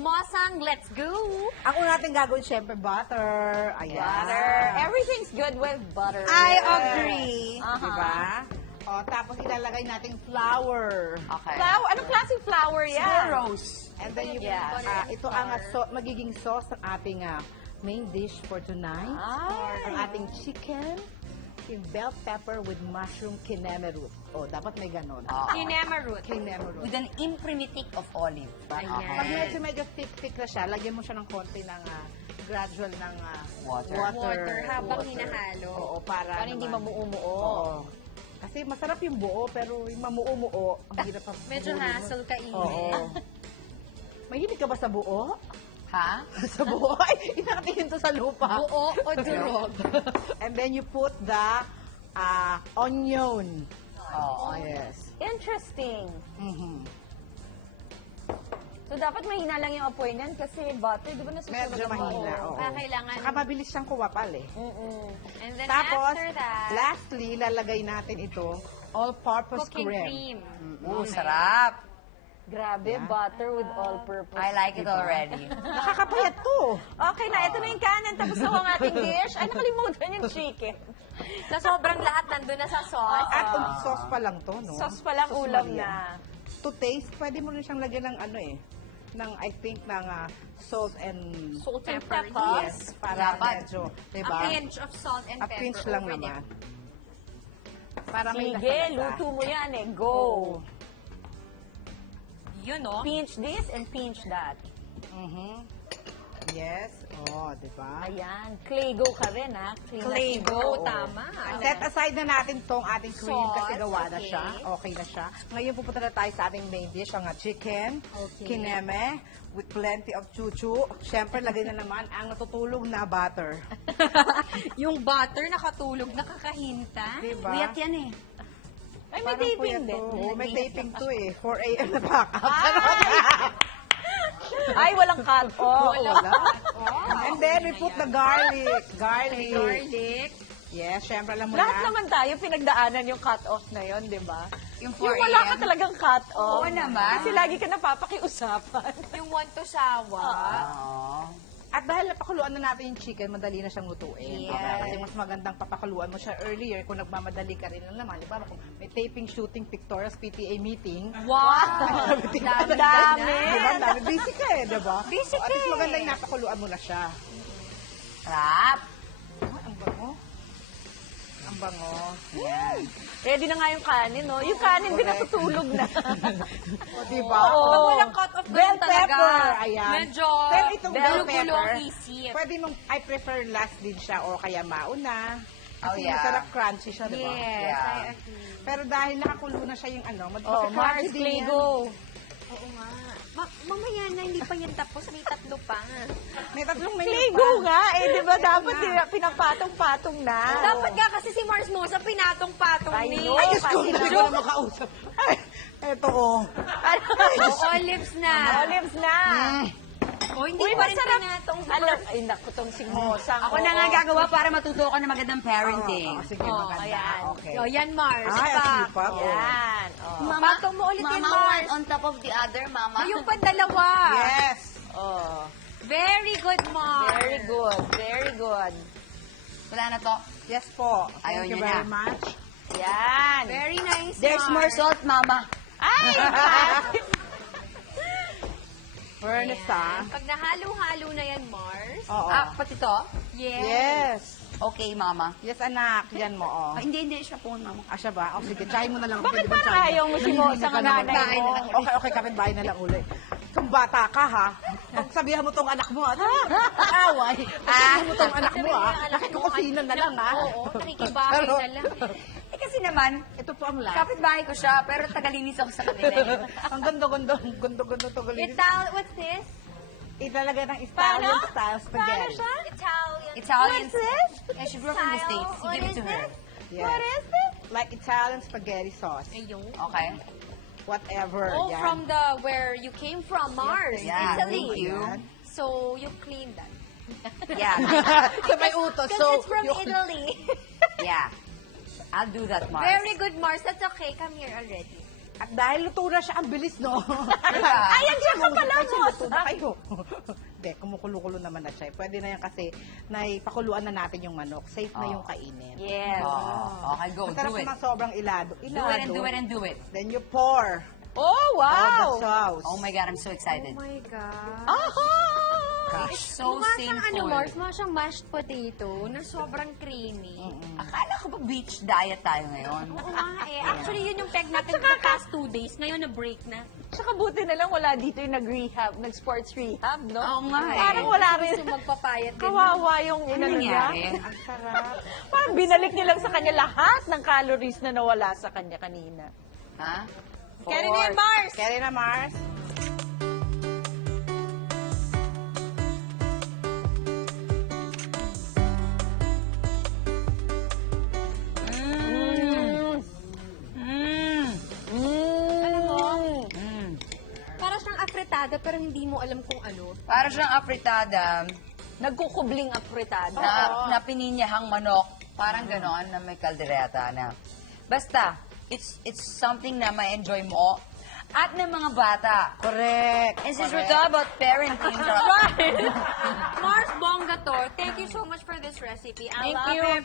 Mosang, let's go! Ang una natin gagawin, syempre, butter. Ayan. Butter. Everything's good with butter. I agree. Uh-huh. Diba? O, tapos ilalagay nating flour. Okay. Flour? Anong klaseng flour yan? Siguro rose. And then you, Yeah. ito ang magiging sauce ng ating main dish for tonight. Ay. Ang ating chicken in bell pepper with mushroom kineme root. O, dapat may ganon. Kinema root. Kineme root. With an imprimitic of olive. Ayan. Pag medyo thick na siya, lagyan mo siya ng konti ng gradual ng Water habang hinahalo. Oo, para hindi naman- mamuumuo. Oo. Kasi masarap yung buo, pero yung mamuumuo, ang hirap pa. Medyo hassle kainin. Oo. Mahilig ka ba sa buo? Ha? Sa buo? Ay, inakatingin to sa lupa. Buo o durog? And then you put the onion. Oo. Yes. Interesting. Mhm. So, dapat mahina lang yung apoy niyan kasi butter, di ba nasusunod Medyo ang mahina, buo? oo. Kailangan. Saka mabilis siyang kuwapal eh. And then Tapos, after that, lastly, lalagay natin itong all-purpose cooking cream. Ooh, sarap. Grabe, butter with all-purpose. I like it already. Nakakapayat to. Okay na, ito na yung kanin. Tapos na ang ating dish. Ay, nakalimutan yung chicken. sa sobrang lahat nandun na sa sauce. At sauce pa lang to, no? Sauce pa lang Sauce ulam Maria. na. To taste, pwede mo rin siyang lagyan ng I think, ng salt and Salt and Pepper, pepper. yes, para Dapat. medyo, A diba? pinch of salt and A pepper pinch lang over naman. it. Para may Sige, lasa-lasa. luto mo yan eh. Go. Yun, no? Pinch this and pinch that. Mhm. Yes. Oh, diba? Ayan. Clay-go ka rin, ha? Clean na Clego, siguro. tama. Set aside na natin tong ating cream kasi Sauce, gawa na okay. siya. Okay na siya. Ngayon pupunta na tayo sa ating main dish, ang chicken, Okay. kineme, with plenty of chuchu. Siyempre, lagay na naman ang natutulog na butter. Yung butter nakatulog, nakakahinta. Diba? Puyat yan eh. Ay, may Parang taping puyat din. to. Oo, may taping to eh. 4 a.m. na back up. Ay, walang cut off. Wala. And then, we put the garlic. Garlic. Yes, syempre alam mo Lahat na. naman tayo pinagdaanan yung cut-off na yon, di ba? Yung 4 Yung wala ka a.m. talagang cut-off. Oo naman. Kasi lagi ka napapakiusapan. Yung want to sawa. Oo. At dahil napakuluan na natin yung chicken, madali na siyang lutuin. Yes. Okay? Kasi mas magandang papakuluan mo siya earlier kung nagmamadali ka rin lang naman. Di ba? Kung may taping, shooting, pictorials, PTA meeting. Wow! Ang dami. Di ba? Ang dami. Busy ka eh, di ba? Busy At ka least eh. maganda yung napakuluan mo na siya. Sarap. Ah, ang bango. Ang bango. Yan. Ready na nga yung kanin, no? Yung kanin din Correct. natutulog na. O, di ba? Oo. Pag walang cut off Bell ganun talaga. pepper. Ayan. Medyo Pero itong bell gulo-gulo pepper, ang isip. pwede mong, I prefer last din siya o kaya mauna. Oh, Kasi yeah. masarap crunchy siya, di ba? Yes, Yeah. I agree. Pero dahil nakakulo na siya yung Oh, Mars, din play yan. go. Oo nga. Mamaya na, hindi pa yan tapos. May tatlo pa. May tatlong menu Play pa. go nga. Eh, di ba dapat nga. pinapatong-patong na? Dapat nga kasi si Mars Mosa pinatong-patong I ni. know. Ay, Diyos ko, Pati hindi na. ko na makausap. Ay, eto oh. Olives na. Olives na. O, hindi Uy, pa rin masarap. pinatong. Alam, ay naku, tong si Mosang. Ako na nga gagawa para matuto ka na magandang parenting. Oh, sige, Oh, maganda. ayan. Okay. O, yan Mars. Ay, pa. asipag. Oh. Yan. Oh. Mama, Patong mo ulit yung Mama, Mars. one on top of the other, Mama. Yung pandalawa. Yes. Oh. Very good, Mars. Very good. Very good. Wala na to. Yes po. Ayaw Thank you niya very na. much. Yan. Very nice, There's more Mars. salt, Mama. Ay! Furnace, ah. Pag nahalo-halo na yan, Mars. Oo. Ah, pati to? Yes. Yes. Okay, Mama. Yes, anak. Yan mo, oh. Ah, hindi, siya po, Mama. Ah, siya ba? O, sige, tsahin mo na lang. Bakit Pwede ba parang tsahin? ayaw mo si Mosang ang nanay mo? Okay, okay, kapitbahay na lang ulit. Kung bata ka, ha? Pag sabihan mo tong anak mo, ha? Away. Sabihan mo tong anak mo, ha? Nakikukusinan na lang, ha? Oo, nakikibahay na lang. Eh kasi naman, Ito po ang last. kapitbahay ko siya, pero tagalinis ako sa kanila. eh. Ang ganda-ganda to galinis. What's this? Ilalagay ng Italian Paano? style spaghetti. siya? Italian. Italian. What's this? Yeah, she grew up in the Style. States. What Give it is to her. this? Yes. What is this? Like Italian spaghetti sauce. Ayun. Okay. Whatever. Oh, yan. from where you came from, Mars, Yeah, Italy. thank you. Yan. So, you cleaned that. Yeah. So may utos. Because So, it's from yung- Italy. Yeah. I'll do that, Mars. Very good, Mars. That's okay. Come here already. At dahil luto na siya, ang bilis, no? Ay, andiyan ka pala, Ay, boss. luto na kayo. Hindi, kumukulo-kulo naman na siya. Pwede na yan kasi naipakuluan na natin yung manok. Safe na yung kainin. Yes. Okay, go. Masarap Do it. naman sobrang ilado. Do it and do it and do it. Then you pour Oh, all the wow. sauce. Oh my God, I'm so excited. Oh my God. Gosh, so Mukha siyang sinful. Mars, mukha siyang mashed potato na sobrang creamy. Akala ko ba beach diet tayo ngayon? Oo nga eh. Actually, yun yung peg natin the past 2 days. Ngayon na-break na. Tsaka buti na lang wala dito yung nag-rehab, nag-sports rehab, no? Oo nga eh. Parang wala rin. Gusto magpapayat din. Kawawa yung Ano inano niya. nangyari? Ang sarap. Parang binalik niya lang sa kanya lahat ng calories na nawala sa kanya kanina. Ha? Carry na yung Mars! Kaya na, Mars. Alam mo, Mm. para siyang afritada pero hindi mo alam kung ano. Para siyang apritada Nagkukubling apritada. na pininyahang manok. Parang ganon na may kaldereta na. Basta, it's something na ma-enjoy mo at ng mga bata. Correct. And since we're talking about parenting, Mars Bongga to. Thank you so much for this recipe. I Thank love you. it.